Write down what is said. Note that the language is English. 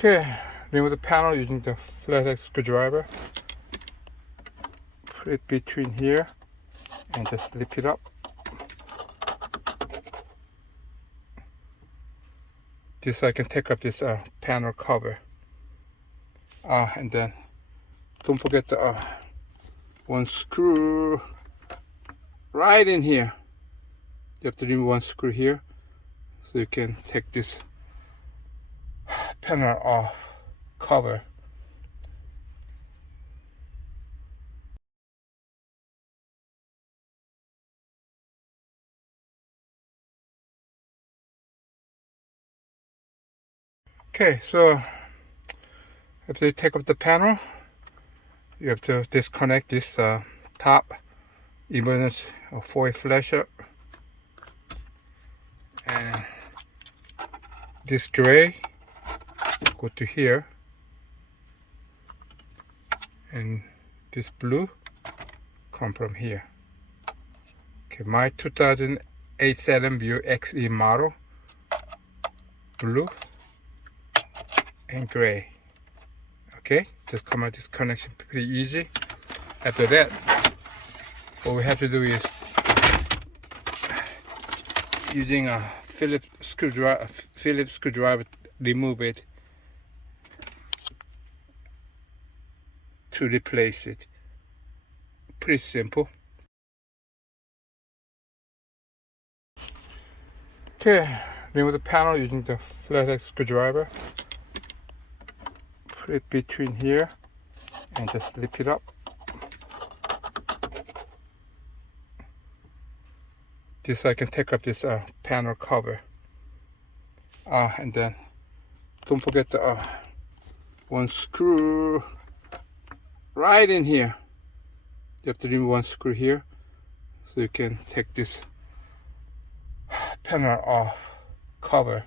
Okay, remove the panel using the flathead screwdriver. Put it between here and just lift it up. Just so I can take up this panel cover. And then don't forget the one screw right in here. You have to remove one screw here so you can take this panel off cover. Okay, so after you take off the panel, you have to disconnect this top emergency foil flasher, and this gray go to here, and this blue come from here. Okay, my 2008 Saturn View XE model, blue and gray. Okay, just come out this connection pretty easy. After that, what we have to do is using a Phillips screwdriver, remove it to replace it. Pretty simple. Okay, remove the panel using the flathead screwdriver. Put it between here and just lift it up. Just so I can take up this panel cover. And then don't forget the one screw right in here. You have to remove one screw here so you can take this panel off cover.